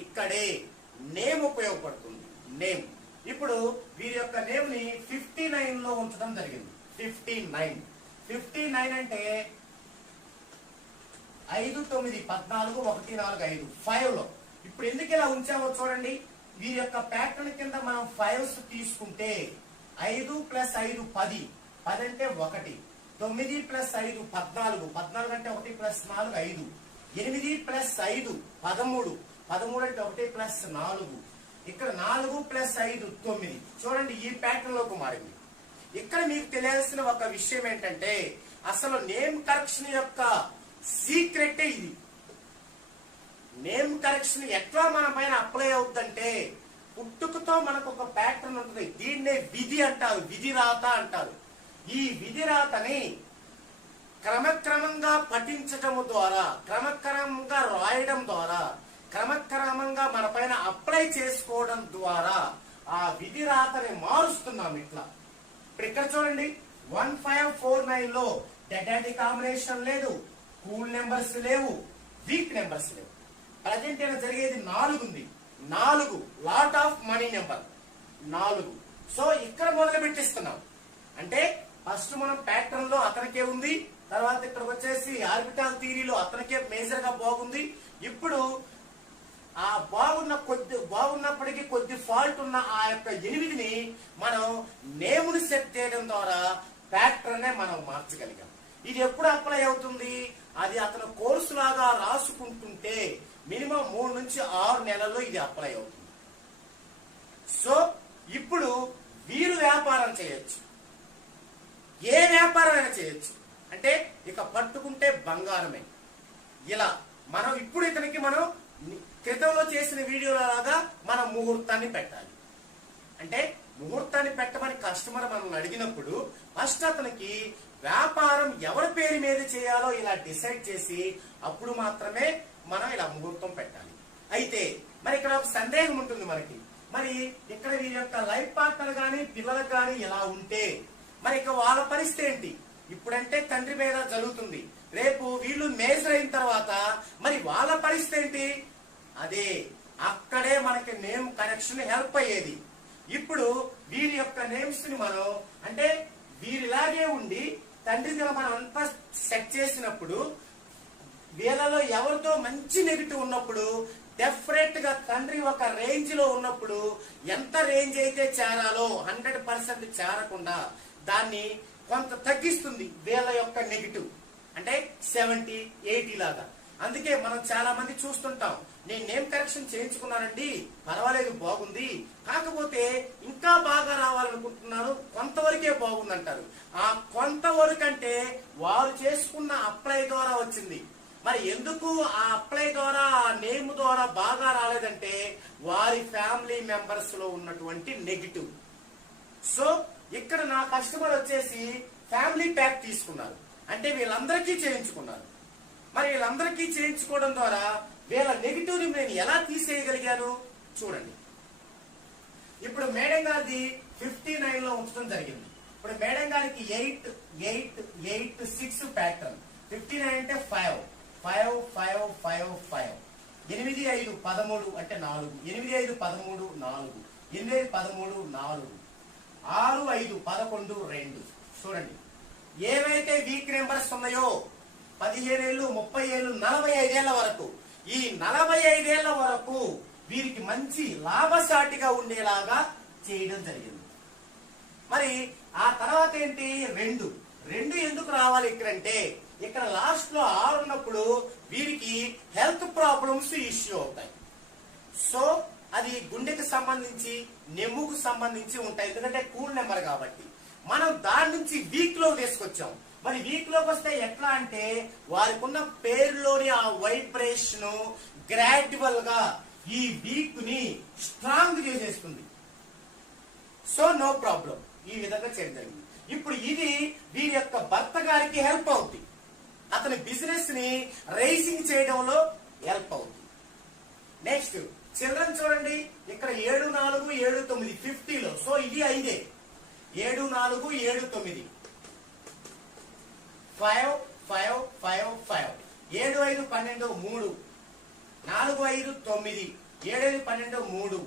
ఇక్కడే నేమ్ ఉపయోగపడుతుంది. నేమ్ ఇప్పుడు వీరి యొక్క నేమ్ ని 59 లో ఉంచడం జరిగింది. 59 అంటే 5 9 14 1 4 5 5 లో. ఇప్పుడు ఎందుకు ఇలా ఉంచామో చూడండి. వీరి యొక్క ప్యాటర్న్ కింద మనం 5s తీసుకుంటే 5 + 5 10 10 అంటే 1 9 + 5 14 14 అంటే 1 + 4 5 8 + 5 13 13 అంటే 1 + 4 ఇక్కడ 4 + 5 9. చూడండి ఈ ప్యాటర్న్ లోకి మారింది. ఇక్కడ మీకు తెలియాల్సిన ఒక విషయం ఏంటంటే అసలు నేమ్ కరెక్షన్ యొక్క సీక్రెట్ ఇది. నేమ్ కరెక్షన్ ఎట్లా మన పైన అప్లై అవుతుందంటే పుట్టుకతో మనకు ఒక ప్యాటర్న్ ఉంటుంది. దీన్నే విధి అంటారు, విధి రాత అంటారు. ఈ విధి రాతని క్రమక్రమంగా పఠించటం ద్వారా, క్రమక్రమంగా రాయడం ద్వారా, క్రమక్రమంగా మన పైన అప్లై చేసుకోవడం ద్వారా ఆ విధి రాతని మారుస్తున్నాం. ఇట్లా ఇప్పుడు ఇక్కడ చూడండి 1549 లో డెడ్ కాంబినేషన్ లేదు, కూల్ నెంబర్స్ లేవు, వీక్ నెంబర్స్ లేవు. ప్రజెంట్ అయినా జరిగేది 4 ఉంది. 4 lot of money number 4. So ఇక్కడ మొదలు పెట్టిస్తున్నాం. అంటే ఫస్ట్ మనం ప్యాటర్న్ లో అతనికే ఉంది, తర్వాత ఇక్కడికి వచ్చేసి ఆర్బిటాల్ థియరీలో అతనికే మేజర్ గా బాగుంది. ఇప్పుడు ఆ బాగున్నప్పటికీ కొద్ది ఫాల్ట్ ఉన్న ఆ యొక్క 8ని మనం నేముని సెట్ చేయడం ద్వారా ప్యాటర్న్ మనం మార్చగలిగాం. ఇది ఎప్పుడు అప్లై అవుతుంది? అది అతను కోర్సు లాగా రాసుకుంటుంటే మినిమం 3 నుంచి 6 నెలల్లో ఇది అప్లై అవుతుంది. సో ఇప్పుడు వీరు వ్యాపారం చేయొచ్చు, ఏ వ్యాపారం అయినా చేయొచ్చు. అంటే ఇక పట్టుకుంటే బంగారమే. ఇలా మనం ఇప్పుడు ఇతనికి మనం క్రితంలో చేసిన వీడియోలాగా మనం ముహూర్తాన్ని పెట్టాలి. అంటే ముహూర్తాన్ని పెట్టమని కస్టమర్ మనల్ని అడిగినప్పుడు ఫస్ట్ అతనికి వ్యాపారం ఎవరి పేరు మీద చేయాలో ఇలా డిసైడ్ చేసి అప్పుడు మాత్రమే మనం ఇలా ముహూర్తం పెట్టాలి. అయితే మరి ఇక్కడ ఒక సందేహం ఉంటుంది మనకి. మరి ఇక్కడ వీరి యొక్క లైఫ్ పార్ట్నర్ గాని పిల్లలకు గాని ఇలా ఉంటే మరి ఇక వాళ్ళ పరిస్థితి ఏంటి? ఇప్పుడంటే తండ్రి మీద జరుగుతుంది, రేపు వీళ్ళు మేజర్ అయిన తర్వాత మరి వాళ్ళ పరిస్థితి ఏంటి? అదే అక్కడే మనకి నేమ్ కరెక్షన్ హెల్ప్ అయ్యేది. ఇప్పుడు వీరి యొక్క నేమ్స్ ని మనం అంటే వీరిలాగే ఉండి తండ్రి దగ్గర మనం అంతా సెట్ చేసినప్పుడు వీళ్ళలో ఎవరితో మంచి నెగిటివ్ ఉన్నప్పుడు డెఫినెట్ గా తండ్రి ఒక రేంజ్ లో ఉన్నప్పుడు ఎంత రేంజ్ అయితే చేరాలో 100% చేరకుండా దాన్ని కొంత తగ్గిస్తుంది వీళ్ళ యొక్క నెగిటివ్. అంటే 70, 80 లాగా. అందుకే మనం చాలా మంది చూస్తుంటాం, నేను నేమ్ కరెక్షన్ చేయించుకున్నానండి, పర్వాలేదు బాగుంది, కాకపోతే ఇంకా బాగా రావాలనుకుంటున్నాను, కొంతవరకే బాగుందంటారు. ఆ కొంతవరకు అంటే వారు చేసుకున్న అప్లై ద్వారా వచ్చింది. మరి ఎందుకు ఆ అప్లై ద్వారా ఆ నేమ్ ద్వారా బాగా రాలేదంటే వారి ఫ్యామిలీ మెంబర్స్ లో ఉన్నటువంటి నెగిటివ్. సో ఇక్కడ నా కస్టమర్ వచ్చేసి ఫ్యామిలీ ప్యాక్ తీసుకున్నారు, అంటే వీళ్ళందరికీ చేయించుకున్నారు. మరి వీళ్ళందరికీ చేయించుకోవడం ద్వారా వీళ్ళ నెగిటివ్ ని నేను ఎలా తీసేయగలిగాను చూడండి. ఇప్పుడు మేడం గారిది 59 లో ఉంచడం జరిగింది. ఇప్పుడు మేడం గారికి 8 8 8 6 ప్యాటర్న్. 59 అంటే 5 5 5 5 5 8 5 13 అంటే 4 8 5 13 4 8 5 13 4 6 5 11 2. చూడండి ఏవైతే వీక్ నెంబర్స్ ఉన్నాయో 15 ఏళ్ళు 30 ఏళ్ళు 45 ఏళ్ల వరకు, ఈ 45 ఏళ్ల వరకు వీరికి మంచి లాభసాటిగా ఉండేలాగా చేయడం జరిగింది. మరి ఆ తర్వాత ఏంటి? 2 ఎందుకు రావాలి ఇక్కడంటే ఇక్కడ లాస్ట్ లో 6 ఉన్నప్పుడు వీరికి హెల్త్ ప్రాబ్లమ్స్ ఇష్యూ అవుతాయి. సో అది గుండెకి సంబంధించి నెమ్ముకు సంబంధించి ఉంటాయి, ఎందుకంటే కూల్ నెంబర్ కాబట్టి. మనం దాని నుంచి వీక్ లో తీసుకొచ్చాం. మరి వీక్ లోకి వస్తే ఎట్లా అంటే వారికి ఉన్న పేరులోని ఆ వైబ్రేషన్ గ్రాడ్యువల్ గా ఈ వీక్ ని స్ట్రాంగ్ చేసేస్తుంది. సో నో ప్రాబ్లం, ఈ విధంగా చేయడం జరిగింది. ఇప్పుడు ఇది వీరి యొక్క భర్త గారికి హెల్ప్ అవుతుంది, అతని బిజినెస్ ని రైసింగ్ చేయడంలో హెల్ప్ అవుతుంది. నెక్స్ట్ చిల్డ్రన్ చూడండి, ఇక్కడ 7 4 7 9 50 లో. సో ఇది 5 7 4 7 9 5 5 5 5 7 5 12 3 4 5 9 7 5 12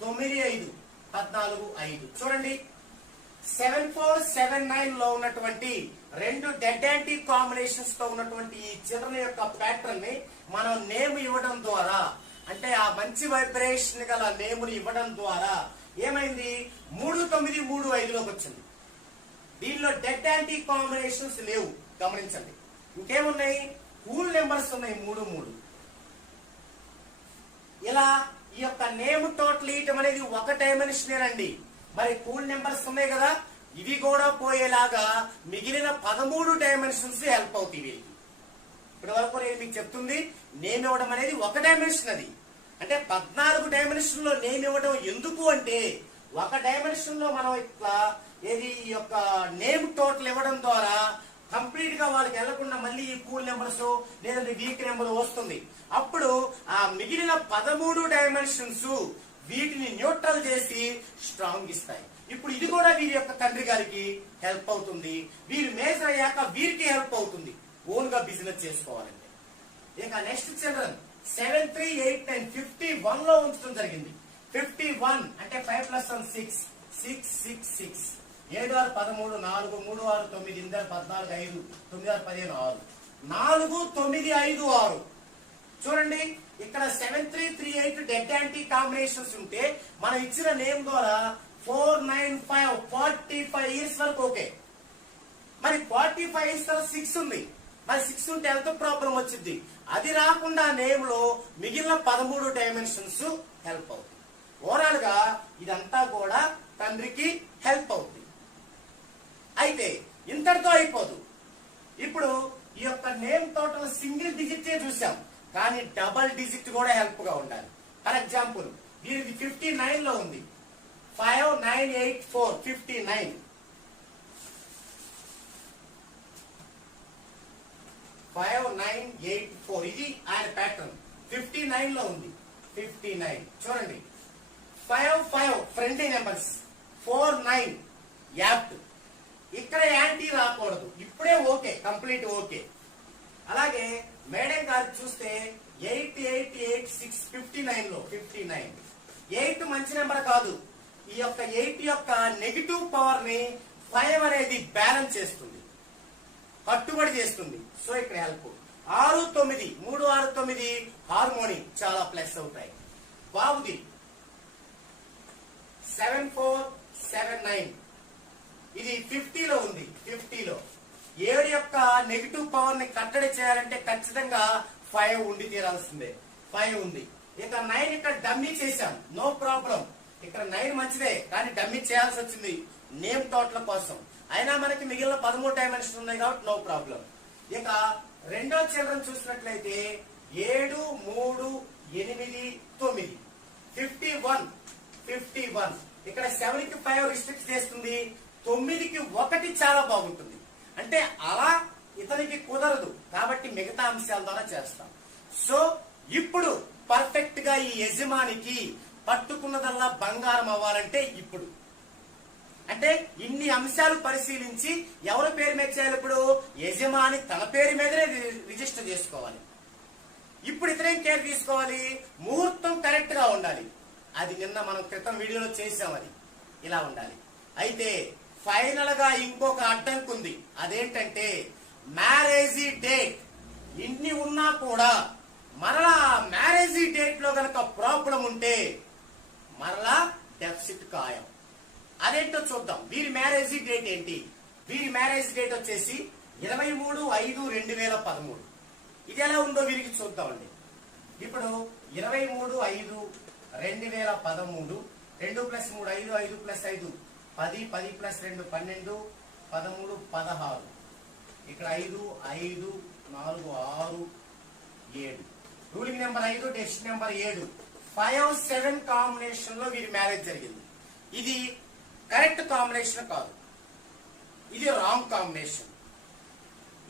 3 9 5 14 5 చూడండి 7 4 7 9 లో ఉన్నటువంటి రెండు డెడ్ యాంటీ కాంబినేషన్స్ తో ఉన్నటువంటి ఈ చిల్డ్రన్ యొక్క ప్యాటర్న్ ని మనం నేమ్ ఇవ్వడం ద్వారా, అంటే ఆ మంచి వైబ్రేషన్ గల నేముని ఇవ్వడం ద్వారా ఏమైంది 3 9 3 5 లోకి వచ్చింది. దీనిలో డెడ్ యాంటీ కాంబినేషన్స్ లేవు గమనించండి. ఇంకేమున్నాయి, కూల్ నెంబర్స్ ఉన్నాయి 3 3. ఇలా ఈ యొక్క నేమ్ టోటల్ ఇయటం అనేది ఒక డైమెన్షనేనండి. మరి కూల్ నెంబర్స్ ఉన్నాయి కదా, ఇవి కూడా పోయేలాగా మిగిలిన 13 డైమెన్షన్స్ హెల్ప్ అవుతాయి వీరికి. ఇప్పటి వరకు నేను మీకు చెప్తుంది నేమ్ ఇవ్వడం అనేది ఒక డైమెన్షన్. అది అంటే 14 డైమెన్షన్ లో నేమ్ ఇవ్వడం ఎందుకు అంటే, ఒక డైమెన్షన్ లో మనం ఇట్లా ఏది ఈ యొక్క నేమ్ టోటల్ ఇవ్వడం ద్వారా కంప్లీట్ గా వాళ్ళకి వెళ్లకుండా మళ్ళీ ఈ కూల్ నెంబర్స్ లేదంటే వీక్ నెంబర్ వస్తుంది. అప్పుడు ఆ మిగిలిన 13 డైమెన్షన్స్ వీటిని న్యూట్రల్ చేసి స్ట్రాంగ్ ఇస్తాయి. ఇప్పుడు ఇది కూడా వీరి యొక్క తండ్రి గారికి హెల్ప్ అవుతుంది. వీరు మేజర్ అయ్యాక వీరికి హెల్ప్ అవుతుంది ఓన్ గా బిజినెస్ చేసుకోవాలంటే. ఇక నెక్స్ట్ చిల్డ్రన్ 7 3 8 9 51 లో ఉంచడం జరిగింది. 51 అంటే 5 + 1 6 6 6 6 7 6 13 4 3 6 9 8 14 5 9 6 15 6 4 9 5 6. చూడండి ఇక్కడ 7 3 3 8 డెడ్ యాంటీ కాంబినేషన్స్ ఉంటే మనం ఇచ్చిన నేమ్ ద్వారా 4 9 5 45 ఇయర్స్ వరకు ఓకే. మరి 45 ఇయర్స్ తర్వాత 6 ఉంది. మరి 6 ఉంటే ఎంత ప్రాబ్లం వచ్చింది. అది రాకుండా నేమ్ లో మిగిలిన 13 డైమెన్షన్స్ హెల్ప్ అవుతుంది. ఓవరాల్ గా ఇదంతా కూడా తండ్రికి హెల్ప్ అవుతుంది. అయితే ఇంతటితో అయిపోదు. ఇప్పుడు ఈ యొక్క నేమ్ టోటల్ సింగిల్ డిజిట్ చూసాం, కానీ డబల్ డిజిట్ కూడా హెల్ప్ గా ఉండాలి. ఫర్ ఎగ్జాంపుల్ దీనికి 59 లో ఉంది. 5 9 8 4 59. 5 9 8 4 ఇది ఆయన ప్యాటర్న్. 59 లో ఉంది. 59 చూడండి. 5 5 ఫ్రెండ్లీ నెంబర్స్. 4 9 యాప్ట్. ఇక్కడ యాంటీ రాకూడదు. ఇప్పుడే ఓకే, కంప్లీట్ ఓకే. అలాగే మేడం గారు చూస్తే 8 8 8 6 59 లో 59. 8 మంచి నెంబర్ కాదు. ఈ యొక్క 8 యొక్క నెగిటివ్ పవర్ ని 5 అనేది బ్యాలెన్స్ చేస్తుంది, కట్టుబడి చేస్తుంది. సో ఇక్కడ హెల్ప్. 6 9 3 6 9 హార్మోని చాలా ప్లస్ అవుతాయి. బాబుది 7 4 7 9 ఇది 50 లో ఉంది. 50 లో 7 యొక్క నెగిటివ్ పవర్ ని కట్టడి చేయాలంటే ఖచ్చితంగా 5 ఉండి తీరాల్సిందే. 5 ఉంది. ఇక 9 ఇక్కడ డమ్మీ చేశాం, నో ప్రాబ్లం. ఇక్కడ 9 మంచిదే, కానీ డమ్మీ చేయాల్సి వచ్చింది నేమ్ టోటల్ కోసం. అయినా మనకి మిగిలిన 13 డైమెన్షన్ ఉన్నాయి కాబట్టి నో ప్రాబ్లం. ఇక రెండో చిల్డ్రన్ చూసినట్లయితే 7 3 8 9 51 51. ఇక్కడ 7 కి 5 రిస్ట్రిక్ట్ చేస్తుంది, 9కి 1 చాలా బాగుంటుంది. అంటే అలా ఇతనికి కుదరదు కాబట్టి మిగతా అంశాల ద్వారా చేస్తాం. సో ఇప్పుడు పర్ఫెక్ట్ గా ఈ యజమానికి పట్టుకున్నదల్లా బంగారం అవ్వాలంటే ఇప్పుడు అంటే ఇన్ని అంశాలు పరిశీలించి ఎవరి పేరు మీద చేయాలి. ఇప్పుడు యజమాని తన పేరు మీదనే రిజిస్టర్ చేసుకోవాలి. ఇప్పుడు ఇతరేం కేర్ తీసుకోవాలి, ముహూర్తం కరెక్ట్ గా ఉండాలి. అది నిన్న మనం క్రితం వీడియోలో చేసాం, అది ఇలా ఉండాలి. అయితే ఫైనల్ గా ఇంకొక అడ్డంకి ఉంది. అదేంటంటే మ్యారేజీ డేట్. ఇన్ని ఉన్నా కూడా మరలా మ్యారేజీ డేట్ లో గనక ప్రాబ్లం ఉంటే మరలా డెఫిసిట్ ఖాయం. అదేంటో చూద్దాం. వీరి మ్యారేజీ డేట్ ఏంటి? వీరి మ్యారేజ్ డేట్ వచ్చేసి 23/5/2013. ఇది ఎలా ఉందో వీరికి చూద్దామండి. ఇప్పుడు 23/5/2013 2 + 3 5 5 + 5 10 10 + 2 12 13 16. ఇక్కడ 5 5 4 6 7. Ruling number 5, decision number 7. 5 7 combination లో వీరి మ్యారేజ్ జరిగింది. ఇది కరెక్ట్ కాంబినేషన్ కాదు, ఇది రాంగ్ కాంబినేషన్.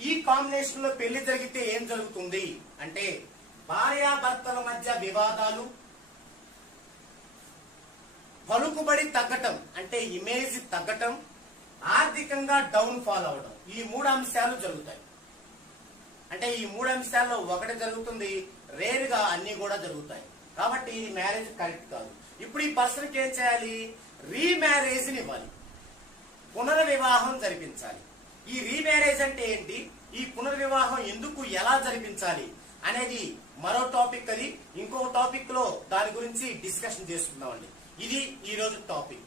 ఈ కాంబినేషన్ లో పెళ్లి జరిగితే ఏం జరుగుతుంది అంటే భార్యాభర్తల మధ్య వివాదాలు, పలుకుబడి తగ్గటం అంటే ఇమేజ్ తగ్గటం, ఆర్థికంగా డౌన్ ఫాల్ అవడం, ఈ 3 అంశాలు జరుగుతాయి. అంటే ఈ 3 అంశాల్లో ఒకటి జరుగుతుంది, రేరుగా అన్ని కూడా జరుగుతాయి. కాబట్టి ఈ మ్యారేజ్ కరెక్ట్ కాదు. ఇప్పుడు ఈ పర్సన్కి ఏం చేయాలి? రీమ్యారేజ్ని ఇవ్వాలి, పునర్వివాహం జరిపించాలి. ఈ రీమ్యారేజ్ అంటే ఏంటి, ఈ పునర్వివాహం ఎందుకు, ఎలా జరిపించాలి అనేది మరో టాపిక్. అది ఇంకొక టాపిక్ లో దాని గురించి డిస్కషన్ చేసుకుందామండి. ఇది ఈ రోజు టాపిక్.